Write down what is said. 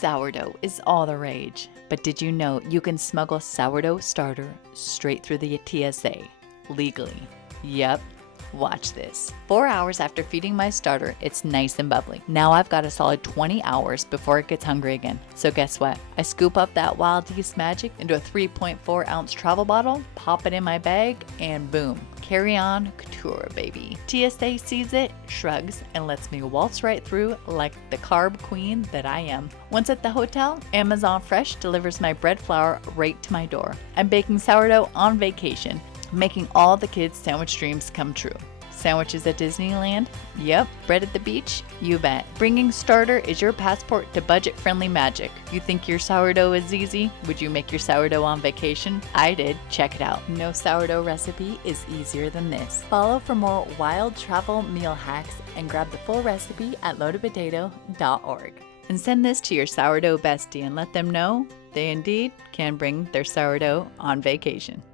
Sourdough is all the rage, but did you know you can smuggle sourdough starter straight through the TSA legally? Yep. Watch this. 4 hours after feeding my starter, it's nice and bubbly. Now I've got a solid 20 hours before it gets hungry again. So guess what? I scoop up that Wild Yeast magic into a 3.4 ounce travel bottle, pop it in my bag, and boom. Carry on couture, baby. TSA sees it, shrugs, and lets me waltz right through like the carb queen that I am. Once at the hotel, Amazon Fresh delivers my bread flour right to my door. I'm baking sourdough on vacation, making all the kids' sandwich dreams come true. Sandwiches at Disneyland? Yep. Bread at the beach? You bet. Bringing starter is your passport to budget-friendly magic. You think your sourdough is easy? Would you make your sourdough on vacation? I did. Check it out. No sourdough recipe is easier than this. Follow for more wild travel meal hacks and grab the full recipe at loadedpotato.org. And send this to your sourdough bestie and let them know they indeed can bring their sourdough on vacation.